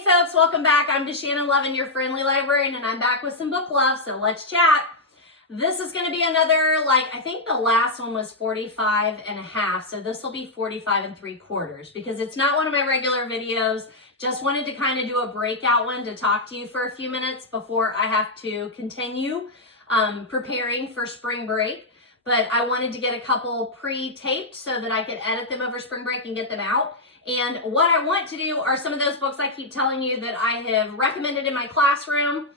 Hey folks, welcome back. I'm DeShannon Lovin, your friendly librarian, and I'm back with some book love, so let's chat. This is going to be another, I think the last one was 45 and a half, so this will be 45 and 3/4 because it's not one of my regular videos. Just wanted to kind of do a breakout one to talk to you for a few minutes before I have to continue preparing for spring break. But I wanted to get a couple pre-taped so that I could edit them over spring break and get them out. And what I want to do are some of those books I keep telling you that I have recommended in my classroom.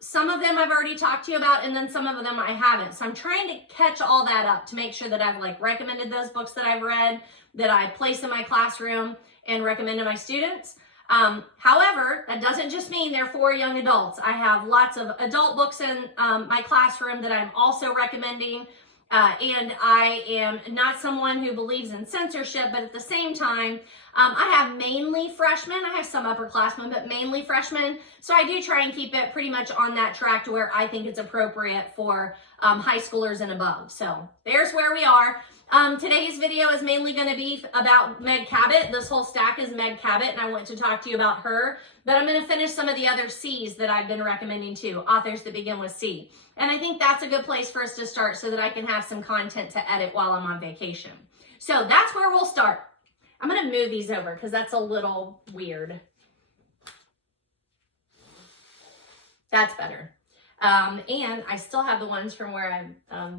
Some of them I've already talked to you about, and then some of them I haven't. So I'm trying to catch all that up to make sure that I've recommended those books that I've read, that I place in my classroom and recommend to my students. However, that doesn't just mean they're for young adults. I have lots of adult books in my classroom that I'm also recommending. And I am not someone who believes in censorship, but at the same time, I have mainly freshmen. I have some upperclassmen, but mainly freshmen. So I do try and keep it pretty much on that track to where I think it's appropriate for high schoolers and above. So there's where we are. Today's video is mainly going to be about Meg Cabot. This whole stack is Meg Cabot, and I want to talk to you about her. But I'm going to finish some of the other C's that I've been recommending too, authors that begin with C. And I think that's a good place for us to start so that I can have some content to edit while I'm on vacation. So that's where we'll start. I'm going to move these over because that's a little weird. That's better. And I still have the ones from where I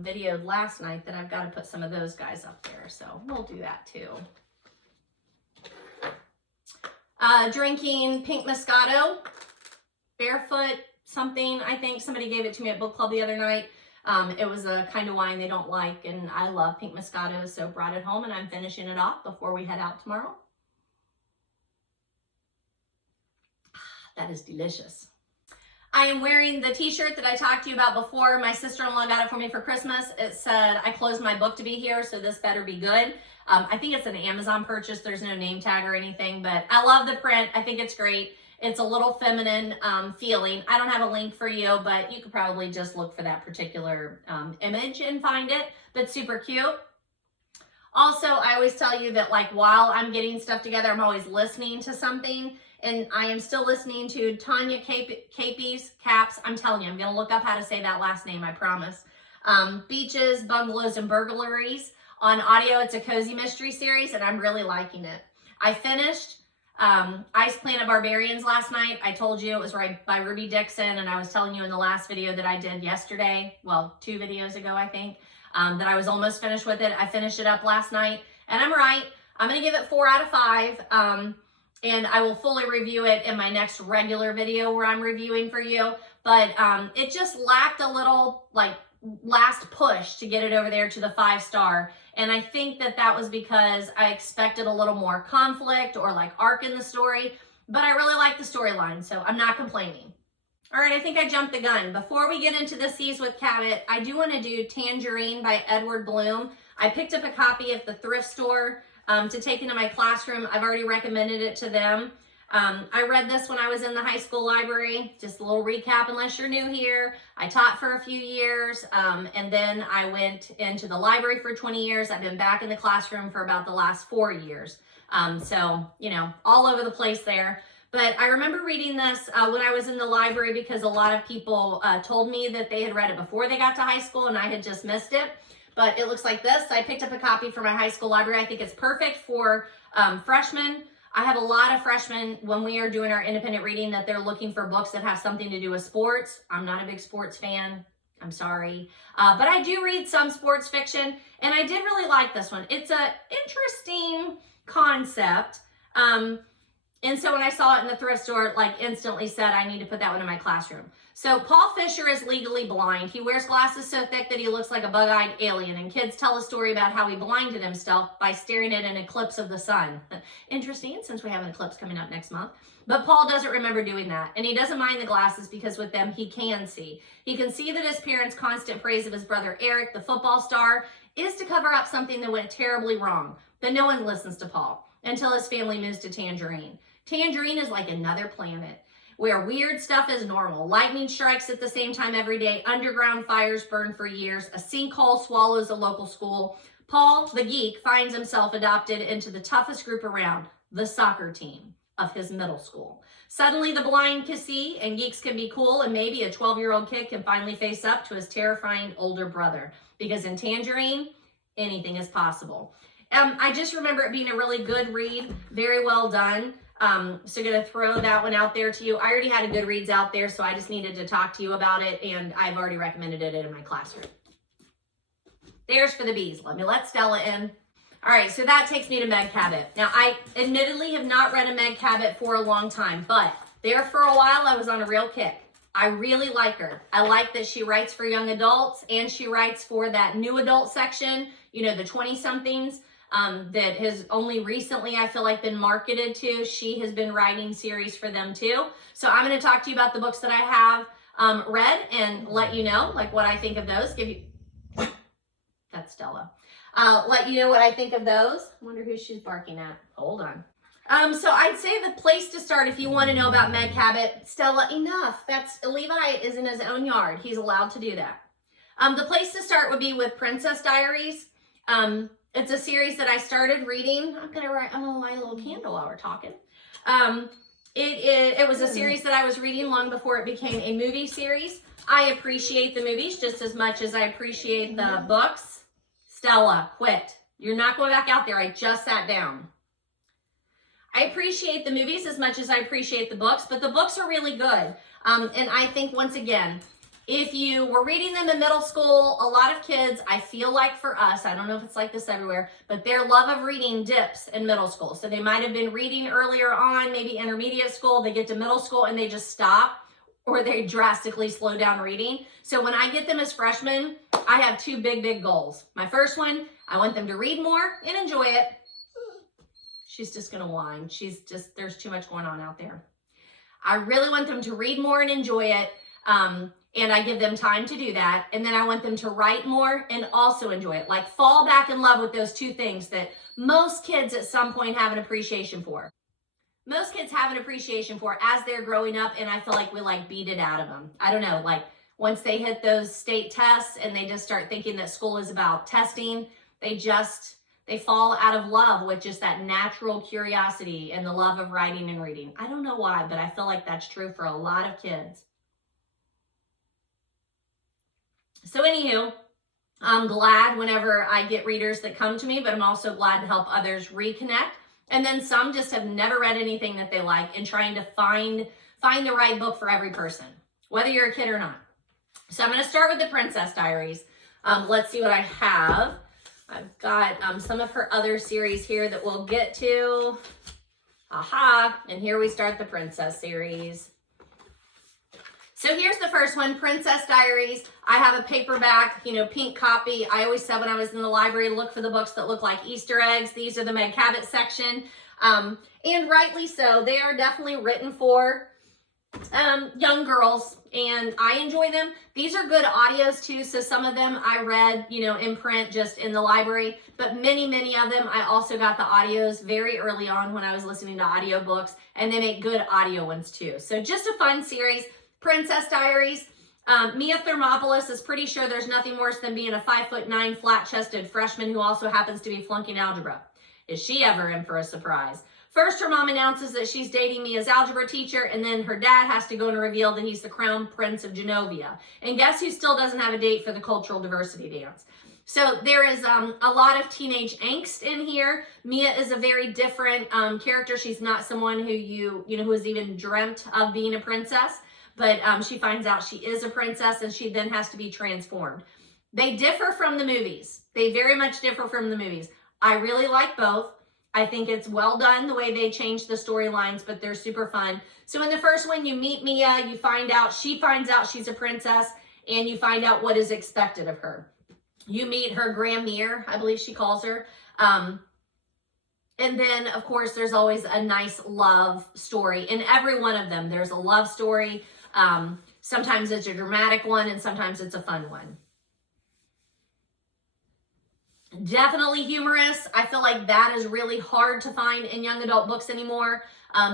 videoed last night that I've got to put some of those guys up there. So we'll do that too. Drinking pink Moscato, barefoot something. I think somebody gave it to me at book club the other night. It was a kind of wine they don't like, and I love pink Moscato, so brought it home, and I'm finishing it off before we head out tomorrow. That is delicious. I am wearing the t-shirt that I talked to you about before. My sister-in-law got it for me for Christmas. It said, I closed my book to be here, so this better be good. I think it's an Amazon purchase. There's no name tag or anything, but I love the print. I think it's great. It's a little feminine feeling. I don't have a link for you, but you could probably just look for that particular image and find it, but super cute. Also, I always tell you that while I'm getting stuff together, I'm always listening to something. And I am still listening to Tanya Caps. I'm telling you, I'm going to look up how to say that last name, I promise. Beaches, Bungalows, and Burglaries. On audio, it's a cozy mystery series, and I'm really liking it. I finished Ice Planet Barbarians last night. I told you it was by Ruby Dixon, and I was telling you in the last video that I did yesterday, well, 2 videos ago, I think, that I was almost finished with it. I finished it up last night, and I'm right. I'm going to give it 4 out of 5. And I will fully review it in my next regular video where I'm reviewing for you. But it just lacked a little, last push to get it over there to the 5-star. And I think that was because I expected a little more conflict or arc in the story. But I really like the storyline, so I'm not complaining. All right, I think I jumped the gun. Before we get into the C's with Cabot, I do want to do Tangerine by Edward Bloom. I picked up a copy at the thrift store to take into my classroom. I've already recommended it to them. I read this when I was in the high school library. Just a little recap unless you're new here. I taught for a few years, and then I went into the library for 20 years. I've been back in the classroom for about the last 4 years. So, all over the place there. But I remember reading this when I was in the library because a lot of people told me that they had read it before they got to high school and I had just missed it. But it looks like this. I picked up a copy for my high school library. I think it's perfect for freshmen. I have a lot of freshmen when we are doing our independent reading that they're looking for books that have something to do with sports. I'm not a big sports fan. I'm sorry. But I do read some sports fiction, and I did really like this one. It's an interesting concept. And so when I saw it in the thrift store, instantly said, I need to put that one in my classroom. So Paul Fisher is legally blind. He wears glasses so thick that he looks like a bug-eyed alien. And kids tell a story about how he blinded himself by staring at an eclipse of the sun. Interesting, since we have an eclipse coming up next month. But Paul doesn't remember doing that. And he doesn't mind the glasses because with them, he can see. He can see that his parents' constant praise of his brother Eric, the football star, is to cover up something that went terribly wrong. But no one listens to Paul until his family moves to Tangerine. Tangerine is like another planet where weird stuff is normal. Lightning strikes at the same time every day. Underground fires burn for years. A sinkhole swallows a local school. Paul, the geek, finds himself adopted into the toughest group around, the soccer team. of his middle school. Suddenly the blind can see and geeks can be cool, and maybe a 12-year-old kid can finally face up to his terrifying older brother, because in Tangerine, anything is possible. I just remember it being a really good read, very well done. So gonna throw that one out there to you. I already had a Goodreads out there, so I just needed to talk to you about it, and I've already recommended it in my classroom. There's for the bees. Let me let Stella in. All right, so that takes me to Meg Cabot. Now, I admittedly have not read a Meg Cabot for a long time, but there for a while I was on a real kick. I really like her. I like that she writes for young adults, and she writes for that new adult section, you know, the 20-somethings. That has only recently, I feel like, been marketed to. She has been writing series for them too. So I'm going to talk to you about the books that I have read and let you know like what I think of those. That's Stella. Let you know what I think of those. I wonder who she's barking at. Hold on. So I'd say the place to start if you want to know about Meg Cabot, Stella, enough. Levi is in his own yard. He's allowed to do that. The place to start would be with Princess Diaries. It's a series that I started reading. I'm gonna light a little candle while we're talking. It was a series that I was reading long before it became a movie series. I appreciate the movies just as much as I appreciate the books. Stella, quit. You're not going back out there. I just sat down. I appreciate the movies as much as I appreciate the books, but the books are really good. And I think, once again, if you were reading them in middle school, a lot of kids, I feel like for us, I don't know if it's like this everywhere, but their love of reading dips in middle school. So they might have been reading earlier on, maybe intermediate school, they get to middle school and they just stop, or they drastically slow down reading. So when I get them as freshmen, I have two big goals. My first one, I want them to read more and enjoy it. She's just gonna whine. There's too much going on out there. I really want them to read more and enjoy it. And I give them time to do that. And then I want them to write more and also enjoy it. Like, fall back in love with those two things that most kids at some point have an appreciation for. Most kids have an appreciation for as they're growing up, and I feel like we beat it out of them. I don't know, like once they hit those state tests and they just start thinking that school is about testing, they fall out of love with just that natural curiosity and the love of writing and reading. I don't know why, but I feel like that's true for a lot of kids. So anywho, I'm glad whenever I get readers that come to me, but I'm also glad to help others reconnect. And then some just have never read anything that they like and trying to find the right book for every person, whether you're a kid or not. So I'm going to start with the Princess Diaries. Let's see what I have. I've got some of her other series here that we'll get to. Aha, and here we start the Princess series. So here's the first one, Princess Diaries. I have a paperback, pink copy. I always said when I was in the library, look for the books that look like Easter eggs. These are the Meg Cabot section. And rightly so. They are definitely written for young girls, and I enjoy them. These are good audios too. So some of them I read, in print just in the library, but many of them I also got the audios very early on when I was listening to audiobooks, and they make good audio ones too. So just a fun series. Princess Diaries. Mia Thermopolis is pretty sure there's nothing worse than being a 5'9" flat-chested freshman who also happens to be flunking algebra. Is she ever in for a surprise? First, her mom announces that she's dating Mia's algebra teacher, and then her dad has to go and reveal that he's the crown prince of Genovia. And guess who still doesn't have a date for the cultural diversity dance? So there is a lot of teenage angst in here. Mia is a very different character. She's not someone who who has even dreamt of being a princess. But she finds out she is a princess, and she then has to be transformed. They differ from the movies. They very much differ from the movies. I really like both. I think it's well done the way they change the storylines, but they're super fun. So in the first one, you meet Mia, she finds out she's a princess, and you find out what is expected of her. You meet her Grandmere, I believe she calls her. And then, of course, there's always a nice love story. In every one of them, there's a love story. Sometimes it's a dramatic one, and sometimes it's a fun one. Definitely humorous. I feel like that is really hard to find in young adult books anymore.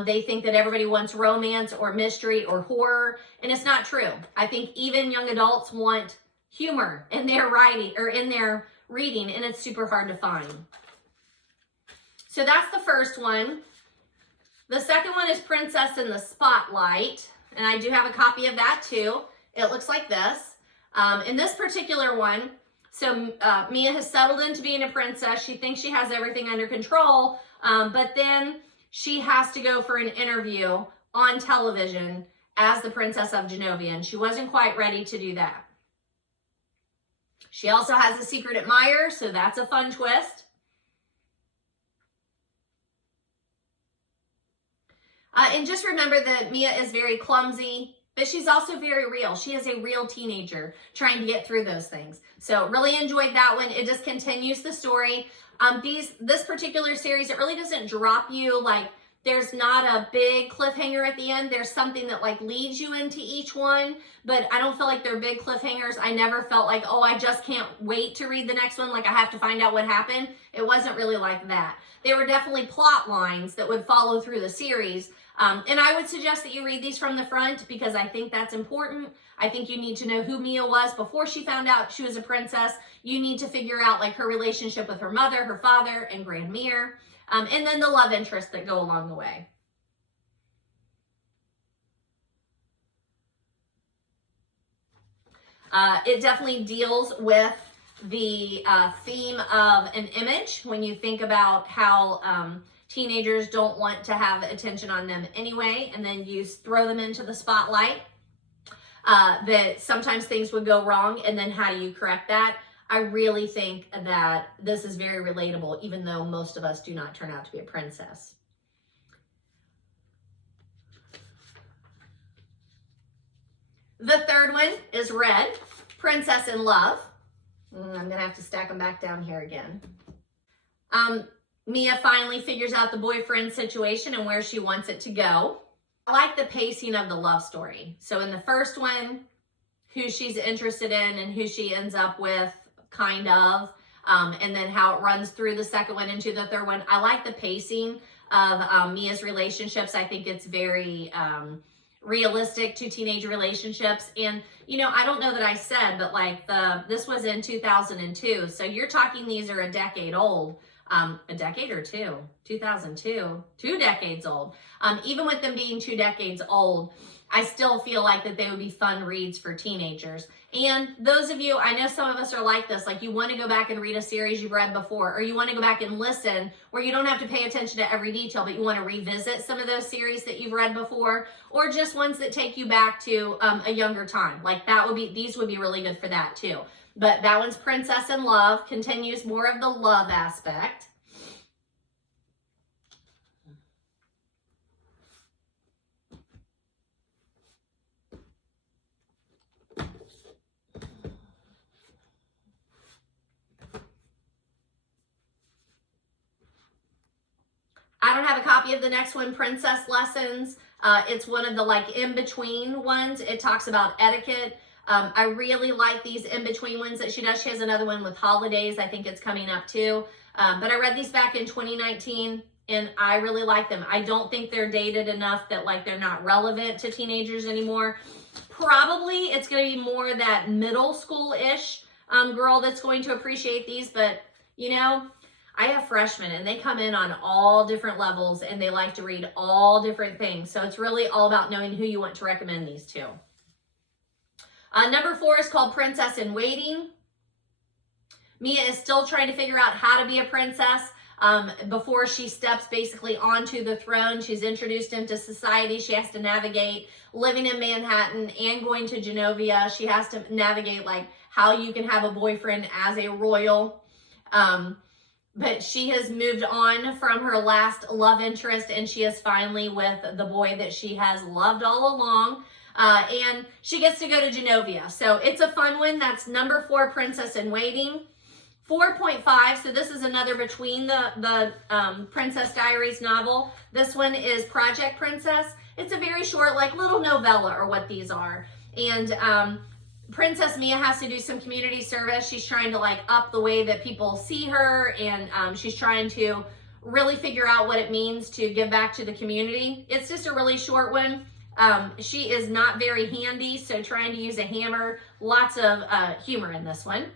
They think that everybody wants romance or mystery or horror, and it's not true. I think even young adults want humor in their writing or in their reading, and it's super hard to find. So that's the first one. The second one is Princess in the Spotlight, and I do have a copy of that too. It looks like this. In this particular one, so Mia has settled into being a princess. She thinks she has everything under control, but then she has to go for an interview on television as the Princess of Genovia, and she wasn't quite ready to do that. She also has a secret admirer, so that's a fun twist. And just remember that Mia is very clumsy, but she's also very real. She is a real teenager trying to get through those things. So really enjoyed that one. It just continues the story. This particular series, it really doesn't drop you, like there's not a big cliffhanger at the end. There's something that like leads you into each one, but I don't feel like they're big cliffhangers. I never felt like, oh, I just can't wait to read the next one. Like I have to find out what happened. It wasn't really like that. They were definitely plot lines that would follow through the series. And I would suggest that you read these from the front because I think that's important. I think you need to know who Mia was before she found out she was a princess. You need to figure out like her relationship with her mother, her father, and Grandmere. And then the love interests that go along the way. It definitely deals with the theme of an image when you think about how teenagers don't want to have attention on them anyway, and then you throw them into the spotlight, that sometimes things would go wrong, and then how do you correct that? I really think that this is very relatable, even though most of us do not turn out to be a princess. The third one is Red, Princess in Love. I'm gonna have to stack them back down here again. Mia finally figures out the boyfriend situation and where she wants it to go. I like the pacing of the love story. So in the first one, who she's interested in and who she ends up with, kind of, and then how it runs through the second one into the third one. I like the pacing of Mia's relationships. I think it's very realistic to teenage relationships. And, you know, I don't know that I said, but like this was in 2002. So you're talking, these are a decade old. A decade or two, 2002, 2 decades old. Even with them being 2 decades old, I still feel like that they would be fun reads for teenagers. And those of you, I know some of us are like this, like you want to go back and read a series you've read before, or you want to go back and listen where you don't have to pay attention to every detail, but you want to revisit some of those series that you've read before, or just ones that take you back to a younger time. Like that would be, these would be really good for that too. But that one's Princess in Love, continues more of the love aspect. I don't have a copy of the next one, Princess Lessons. It's one of the like in-between ones. It talks about etiquette. I really like these in-between ones that she does. She has another one with holidays. I think it's coming up too. But I read these back in 2019 and I really like them. I don't think they're dated enough that like they're not relevant to teenagers anymore. Probably it's going to be more that middle school-ish girl that's going to appreciate these. But, you know, I have freshmen and they come in on all different levels and they like to read all different things. So it's really all about knowing who you want to recommend these to. Number 4 is called Princess in Waiting. Mia is still trying to figure out how to be a princess before she steps basically onto the throne. She's introduced into society. She has to navigate living in Manhattan and going to Genovia. She has to navigate like how you can have a boyfriend as a royal. But she has moved on from her last love interest and she is finally with the boy that she has loved all along. And she gets to go to Genovia. So it's a fun one. That's number 4, Princess in Waiting. 4.5, so this is another between the Princess Diaries novel. This one is Project Princess. It's a very short, like little novella or what these are. And Princess Mia has to do some community service. She's trying to like up the way that people see her, and she's trying to really figure out what it means to give back to the community. It's just a really short one. She is not very handy, so trying to use a hammer. Lots of humor in this one.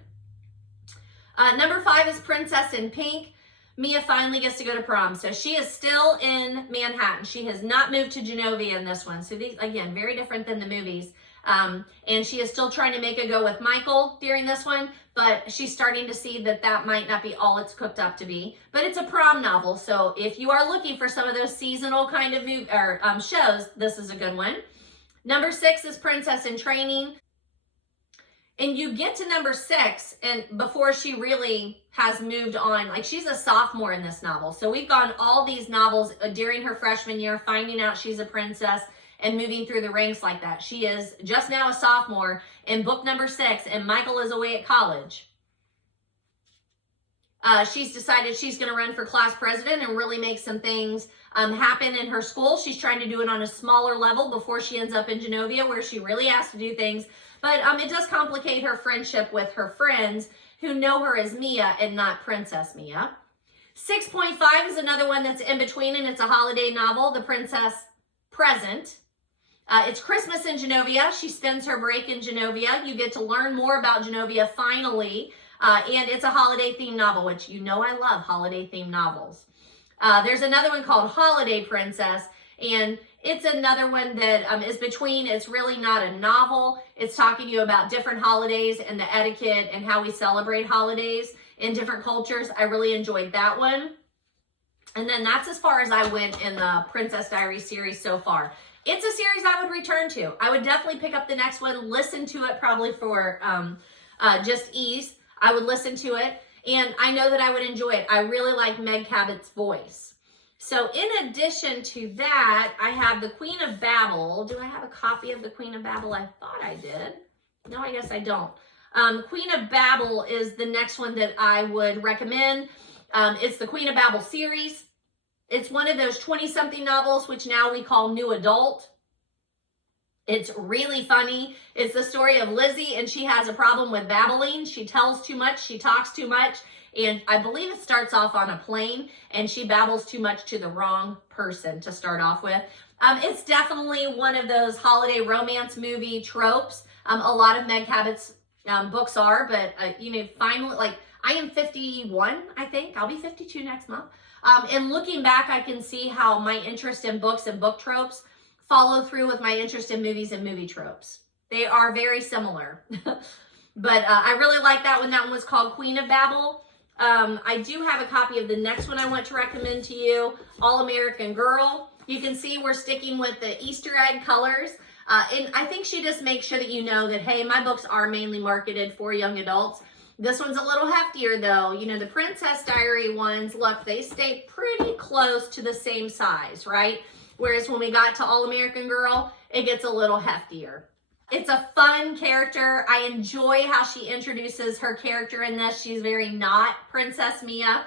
Number 5 is Princess in Pink. Mia finally gets to go to prom. So she is still in Manhattan. She has not moved to Genovia in this one. So these, again, very different than the movies. And she is still trying to make a go with Michael during this one, but she's starting to see that that might not be all it's cooked up to be. But it's a prom novel, so if you are looking for some of those seasonal kind of shows, this is a good one. Number 6 is Princess in Training. And you get to number 6, and before she really has moved on, like she's a sophomore in this novel. So we've gone all these novels during her freshman year, finding out she's a princess and moving through the ranks like that. She is just now a sophomore in book number 6, and Michael is away at college. She's decided she's going to run for class president and really make some things happen in her school. She's trying to do it on a smaller level before she ends up in Genovia, where she really has to do things. But it does complicate her friendship with her friends who know her as Mia and not Princess Mia. 6.5 is another one that's in between, and it's a holiday novel, The Princess Present. It's Christmas in Genovia. She spends her break in Genovia. You get to learn more about Genovia finally. And it's a holiday-themed novel, which you know I love holiday-themed novels. There's another one called Holiday Princess, and it's another one that is between. It's really not a novel. It's talking to you about different holidays and the etiquette and how we celebrate holidays in different cultures. I really enjoyed that one. And then that's as far as I went in the Princess Diaries series so far. It's a series I would return to. I would definitely pick up the next one, listen to it probably for just ease. I would listen to it, and I know that I would enjoy it. I really like Meg Cabot's voice. So in addition to that, I have The Queen of Babble. Do I have a copy of The Queen of Babble? I thought I did. No, I guess I don't. Queen of Babble is the next one that I would recommend. It's the Queen of Babble series. It's one of those 20-something novels, which now we call new adult. It's really funny. It's the story of Lizzie, and she has a problem with babbling. She tells too much, she talks too much, and I believe it starts off on a plane, and she babbles too much to the wrong person to start off with. It's definitely one of those holiday romance movie tropes. A lot of Meg Cabot's books are, but finally, like, I am 51, I think. I'll be 52 next month. And looking back, I can see how my interest in books and book tropes follow through with my interest in movies and movie tropes. They are very similar. But I really like that one. That one was called Queen of Babble. I do have a copy of the next one I want to recommend to you, All American Girl. You can see we're sticking with the Easter egg colors. And I think she just makes sure that you know that, hey, my books are mainly marketed for young adults. This one's a little heftier though. You know, the Princess Diary ones, look, they stay pretty close to the same size, right? Whereas when we got to All American Girl, it gets a little heftier. It's a fun character. I enjoy how she introduces her character in this. She's very not Princess Mia.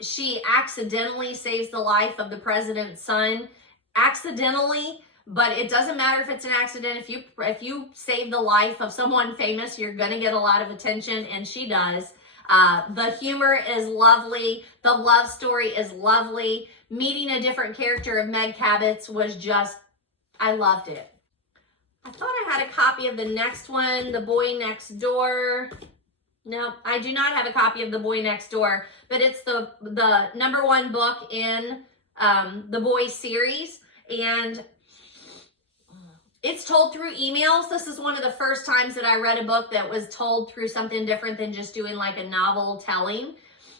She accidentally saves the life of the president's son. Accidentally, but it doesn't matter if it's an accident. If you save the life of someone famous, you're gonna get a lot of attention, and she does. The humor is lovely. The love story is lovely. Meeting a different character of Meg Cabot's was just, I loved it. I thought I had a copy of the next one, The Boy Next Door. No, I do not have a copy of The Boy Next Door, but it's the #1 book in the Boy series, and it's told through emails. This is one of the first times that I read a book that was told through something different than just doing like a novel telling.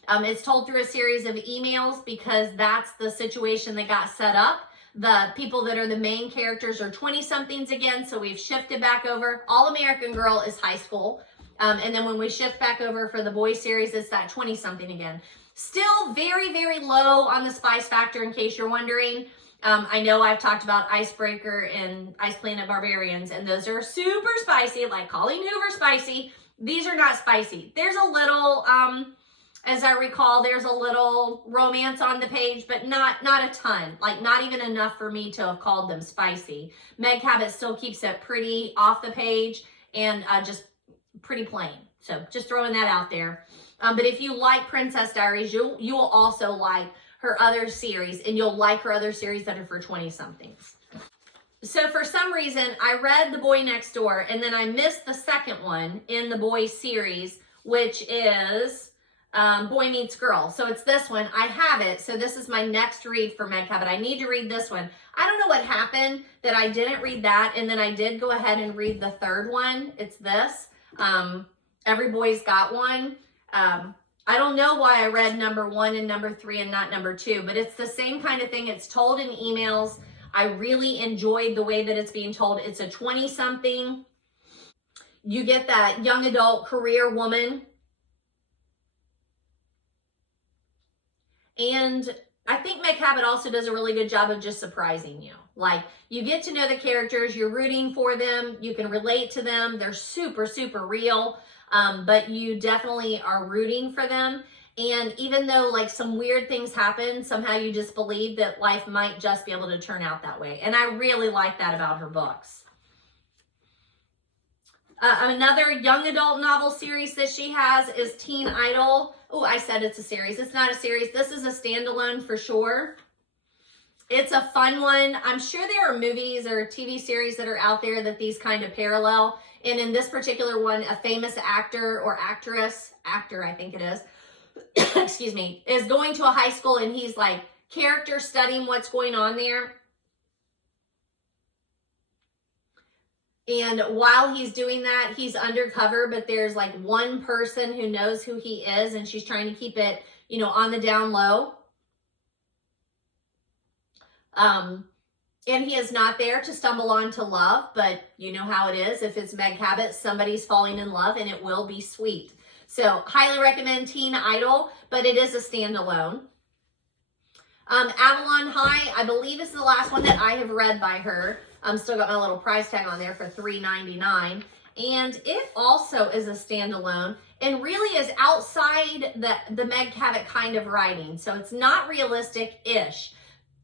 It's told through a series of emails because that's the situation that got set up. The people that are the main characters are 20-somethings again, so we've shifted back over. All American Girl is high school. And then when we shift back over for the Boy series, it's that 20-something again. Still very, very low on the spice factor, in case you're wondering. I know I've talked about Icebreaker and Ice Planet Barbarians, and those are super spicy, like Colleen Hoover spicy. These are not spicy. There's a little, as I recall, there's a little romance on the page, but not a ton, like not even enough for me to have called them spicy. Meg Cabot still keeps it pretty off the page and just pretty plain. So just throwing that out there. But if you like Princess Diaries, you will also like her other series, and you'll like her other series that are for 20-somethings. So for some reason, I read The Boy Next Door, and then I missed the second one in the Boy series, which is Boy Meets Girl. So it's this one. I have it. So this is my next read for Meg Cabot. I need to read this one. I don't know what happened that I didn't read that. And then I did go ahead and read the third one. It's this. Every Boy's Got One. I don't know why I read number 1 and number 3 and not number 2, but it's the same kind of thing. It's told in emails. I really enjoyed the way that it's being told. It's a 20-something. You get that young adult career woman. And I think Meg Cabot also does a really good job of just surprising you. Like, you get to know the characters, you're rooting for them, you can relate to them, they're super, super real, but you definitely are rooting for them. And even though like some weird things happen, somehow you just believe that life might just be able to turn out that way. And I really like that about her books. Another young adult novel series that she has is Teen Idol. Oh, I said it's a series. It's not a series. This is a standalone for sure. It's a fun one. I'm sure there are movies or TV series that are out there that these kind of parallel. And in this particular one, a famous actor or actor I think it is, excuse me, is going to a high school and he's like character studying what's going on there. And while he's doing that, he's undercover, but there's like one person who knows who he is and she's trying to keep it, you know, on the down low. And he is not there to stumble onto love, but you know how it is. If it's Meg Cabot, somebody's falling in love and it will be sweet. So highly recommend Teen Idol, but it is a standalone. Avalon High, I believe is the last one that I have read by her. Still got my little price tag on there for $3.99. And it also is a standalone and really is outside the Meg Cabot kind of writing. So it's not realistic-ish.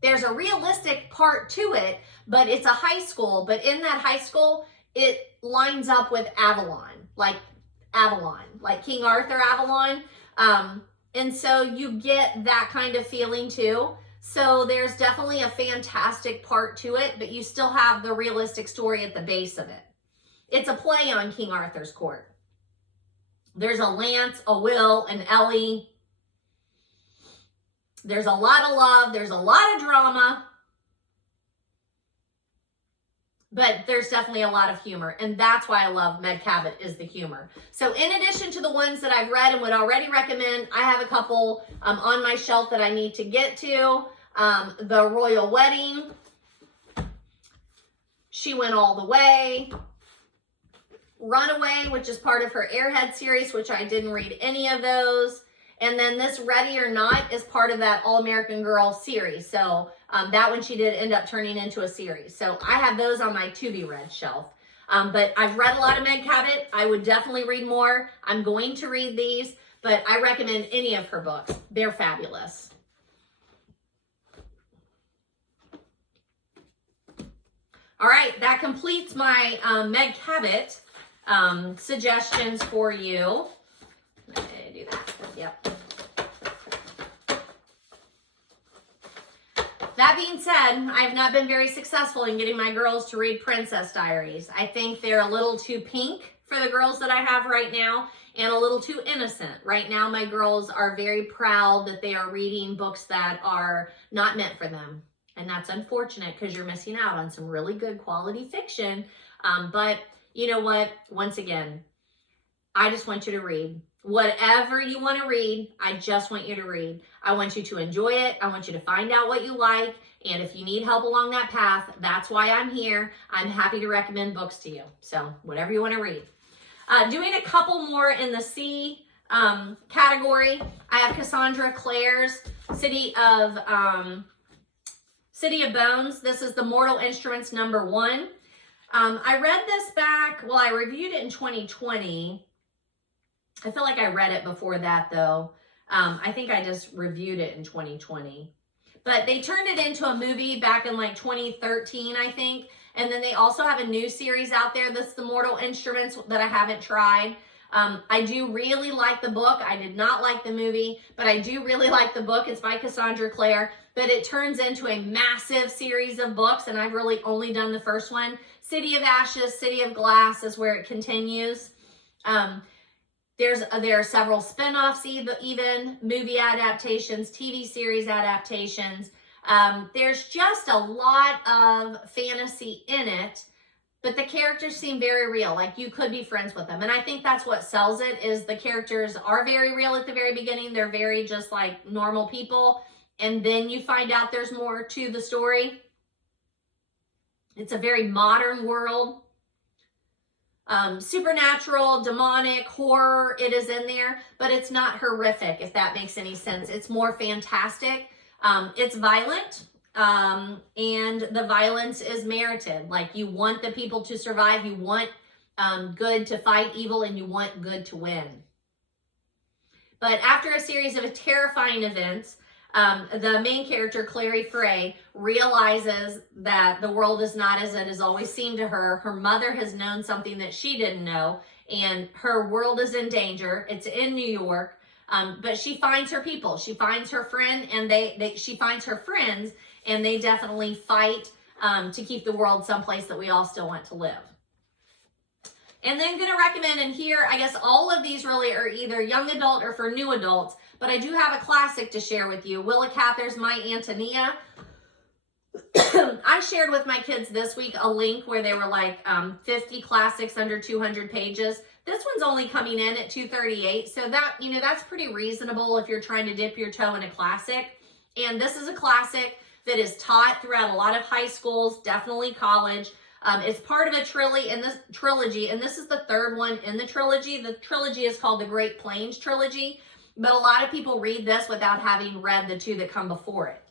There's a realistic part to it, but it's a high school. But in that high school, it lines up with Avalon, like King Arthur Avalon. And so you get that kind of feeling too. So there's definitely a fantastic part to it, but you still have the realistic story at the base of it. It's a play on King Arthur's court. There's a Lance, a Will, an Ellie. There's a lot of love. There's a lot of drama. But there's definitely a lot of humor. And that's why I love Meg Cabot, is the humor. So in addition to the ones that I've read and would already recommend, I have a couple on my shelf that I need to get to. The Royal Wedding. She Went All the Way. Runaway, which is part of her Airhead series, which I didn't read any of those. And then this Ready or Not is part of that All-American Girl series. So that one she did end up turning into a series. So I have those on my to-be-read shelf. But I've read a lot of Meg Cabot. I would definitely read more. I'm going to read these, but I recommend any of her books. They're fabulous. All right, that completes my Meg Cabot suggestions for you. Let me do that. Yep. That being said, I have not been very successful in getting my girls to read Princess Diaries. I think they're a little too pink for the girls that I have right now and a little too innocent. Right now, my girls are very proud that they are reading books that are not meant for them. And that's unfortunate because you're missing out on some really good quality fiction. But you know what? Once again, I just want you to read. Whatever you want to read, I just want you to read. I want you to enjoy it. I want you to find out what you like. And if you need help along that path, that's why I'm here. I'm happy to recommend books to you. So whatever you want to read. Doing a couple more in the C category. I have Cassandra Clare's City of Bones. This is the Mortal Instruments #1. I read this back, well, I reviewed it in 2020. I feel like I read it before that though. I think I just reviewed it in 2020. But they turned it into a movie back in like 2013, I think. And then they also have a new series out there that's the Mortal Instruments that I haven't tried. I do really like the book. I did not like the movie, but I do really like the book. It's by Cassandra Clare, but it turns into a massive series of books, and I've really only done the first one. City of Ashes, City of Glass is where it continues. There are several spin-offs, even movie adaptations, TV series adaptations. There's just a lot of fantasy in it, but the characters seem very real. Like you could be friends with them. And I think that's what sells it, is the characters are very real at the very beginning. They're very just like normal people. And then you find out there's more to the story. It's a very modern world. Supernatural, demonic, horror, it is in there, but it's not horrific, if that makes any sense. It's more fantastic. It's violent, and the violence is merited. Like you want the people to survive, you want good to fight evil, and you want good to win. But after a series of terrifying events, the main character, Clary Frey, realizes that the world is not as it has always seemed to her. Her mother has known something that she didn't know, and her world is in danger. It's in New York, but she finds her people. She finds her friend, and she finds her friends, and they definitely fight to keep the world someplace that we all still want to live. And then I'm going to recommend, and here, I guess all of these really are either young adult or for new adults, but I do have a classic to share with you. Willa Cather's My Antonia. I shared with my kids this week a link where they were like 50 classics under 200 pages. This one's only coming in at 238, so that, you know, that's pretty reasonable if you're trying to dip your toe in a classic. And this is a classic that is taught throughout a lot of high schools, definitely college. It's part of a trilogy, and this is the third one in the trilogy. The trilogy is called the Great Plains Trilogy, but a lot of people read this without having read the two that come before it.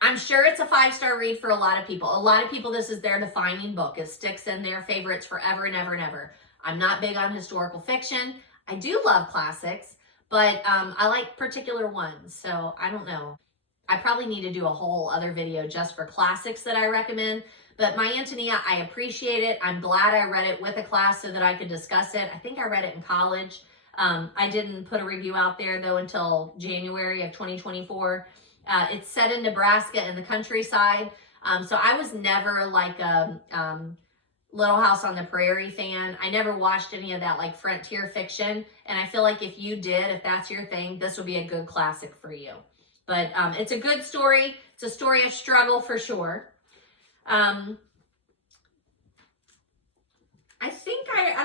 I'm sure it's a 5-star read for a lot of people. A lot of people, this is their defining book. It sticks in their favorites forever and ever and ever. I'm not big on historical fiction. I do love classics, but I like particular ones, so I don't know. I probably need to do a whole other video just for classics that I recommend. But My Antonia, I appreciate it. I'm glad I read it with a class so that I could discuss it. I think I read it in college. I didn't put a review out there, though, until January of 2024. It's set in Nebraska in the countryside. So I was never like a Little House on the Prairie fan. I never watched any of that like frontier fiction. And I feel like if you did, if that's your thing, this would be a good classic for you. But it's a good story. It's a story of struggle for sure. I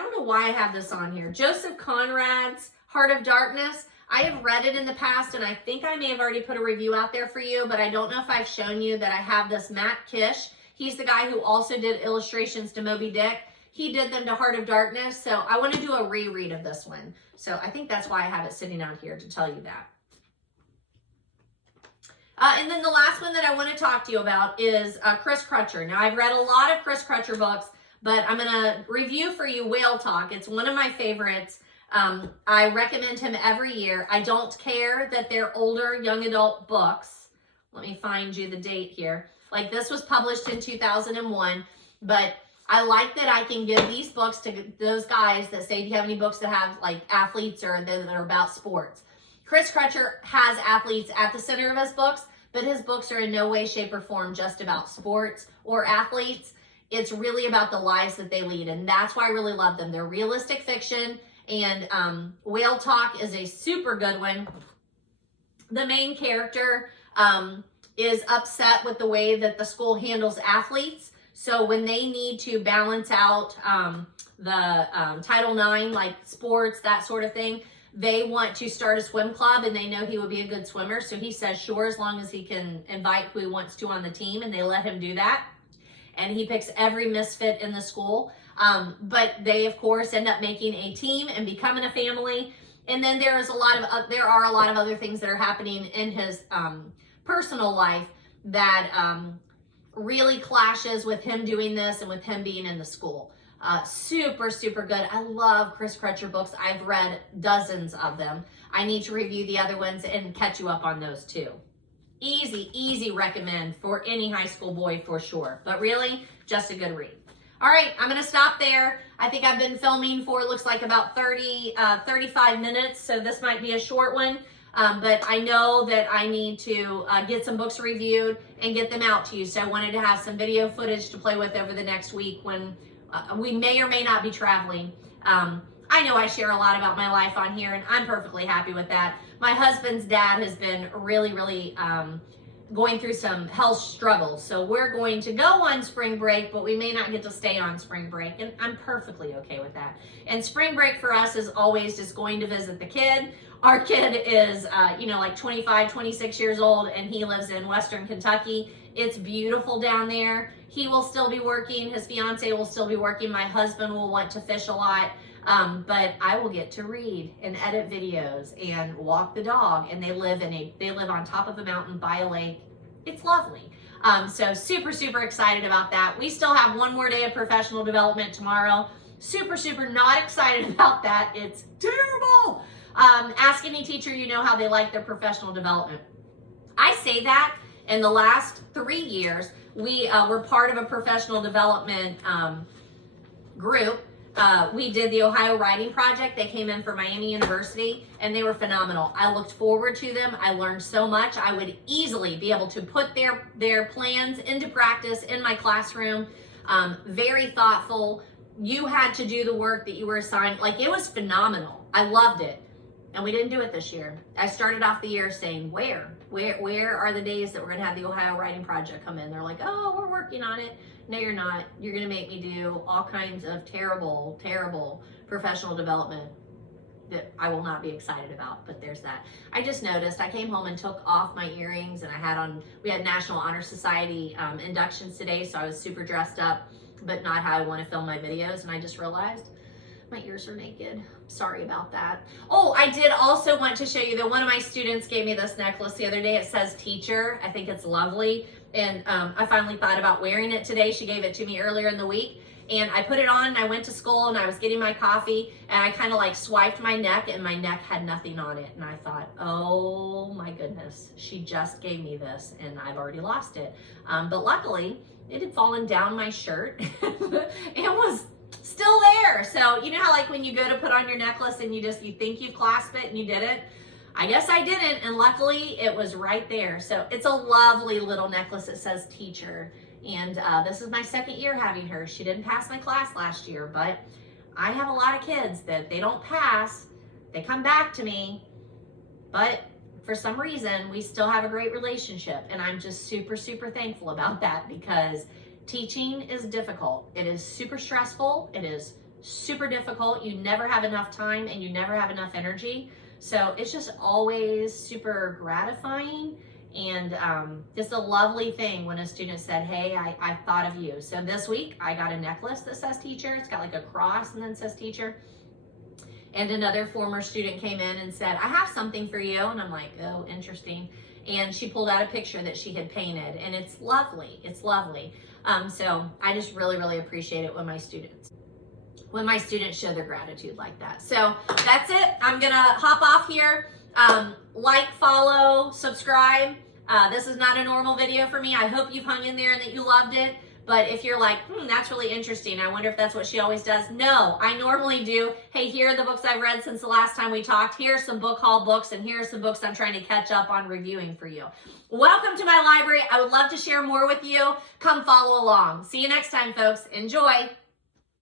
don't know why I have this on here. Joseph Conrad's Heart of Darkness. I have read it in the past, and I think I may have already put a review out there for you, but I don't know if I've shown you that I have this Matt Kish. He's the guy who also did illustrations to Moby Dick. He did them to Heart of Darkness, so I want to do a reread of this one. So I think that's why I have it sitting out here to tell you that. And then the last one that I want to talk to you about is Chris Crutcher. Now, I've read a lot of Chris Crutcher books, but I'm going to review for you Whale Talk. It's one of my favorites. I recommend him every year. I don't care that they're older young adult books. Let me find you the date here. Like, this was published in 2001, but I like that I can give these books to those guys that say, do you have any books that have like athletes or that are about sports? Chris Crutcher has athletes at the center of his books, but his books are in no way, shape, or form just about sports or athletes. It's really about the lives that they lead, and that's why I really love them. They're realistic fiction, and Whale Talk is a super good one. The main character is upset with the way that the school handles athletes, so when they need to balance out the Title IX, like sports, that sort of thing, they want to start a swim club, and they know he would be a good swimmer. So he says, sure, as long as he can invite who he wants to on the team, and they let him do that. And he picks every misfit in the school. But they, of course, end up making a team and becoming a family. And then there are a lot of other things that are happening in his personal life that really clashes with him doing this and with him being in the school. Super, super good. I love Chris Crutcher books. I've read dozens of them. I need to review the other ones and catch you up on those too. Easy, easy recommend for any high school boy for sure. But really, just a good read. All right, I'm going to stop there. I think I've been filming for, looks like about 35 minutes, so this might be a short one. But I know that I need to get some books reviewed and get them out to you. So I wanted to have some video footage to play with over the next week when we may or may not be traveling. I know I share a lot about my life on here, and I'm perfectly happy with that. My husband's dad has been really going through some health struggles. So we're going to go on spring break, but we may not get to stay on spring break. And I'm perfectly okay with that. And spring break for us is always just going to visit the kid. Our kid is, like 25, 26 years old, and he lives in Western Kentucky. It's beautiful down there. He will still be working. His fiance will still be working. My husband will want to fish a lot. But I will get to read and edit videos and walk the dog, and they live on top of a mountain by a lake. It's lovely. So super excited about that. We still have one more day of professional development tomorrow. Super not excited about that. It's terrible. Ask any teacher you know how they like their professional development. I say that in the last 3 years, we were part of a professional development group. We did the Ohio Writing Project. They came in for Miami University, and they were phenomenal. I looked forward to them. I learned so much. I would easily be able to put their plans into practice in my classroom. Very thoughtful. You had to do the work that you were assigned. Like, it was phenomenal. I loved it. And we didn't do it this year. I started off the year saying, where are the days that we're going to have the Ohio Writing Project come in? They're like, oh, we're working on it. No, you're not. You're going to make me do all kinds of terrible professional development that I will not be excited about, but there's that. I just noticed, I came home and took off my earrings, and we had National Honor Society inductions today, so I was super dressed up, but not how I want to film my videos, and I just realized my ears are naked. Sorry about that. Oh, I did also want to show you that one of my students gave me this necklace the other day. It says teacher. I think it's lovely. And I finally thought about wearing it today. She gave it to me earlier in the week. And I put it on, and I went to school, and I was getting my coffee, and I kind of like swiped my neck, and my neck had nothing on it. And I thought, oh my goodness, she just gave me this, and I've already lost it. But luckily, it had fallen down my shirt. It was still there. So you know how like when you go to put on your necklace and you think you've clasped it and you didn't? I guess I didn't, and luckily it was right there. So it's a lovely little necklace that says teacher. And this is my second year having her. She didn't pass my class last year, but I have a lot of kids that they don't pass. They come back to me, but for some reason we still have a great relationship. And I'm just super thankful about that, because teaching is difficult. It is super stressful. It is super difficult. You never have enough time, and you never have enough energy. So it's just always super gratifying, and just a lovely thing when a student said, hey, I thought of you. So this week I got a necklace that says teacher. It's got like a cross and then says teacher. And another former student came in and said, I have something for you. And I'm like, oh, interesting. And she pulled out a picture that she had painted, and it's lovely. It's lovely. So I just really appreciate it when my students show their gratitude like that. So that's it. I'm gonna hop off here. Like, follow, subscribe. This is not a normal video for me. I hope you've hung in there and that you loved it. But if you're like, that's really interesting, I wonder if that's what she always does. No, I normally do. Hey, here are the books I've read since the last time we talked. Here's some book haul books, and here are some books I'm trying to catch up on reviewing for you. Welcome to my library. I would love to share more with you. Come follow along. See you next time, folks. Enjoy.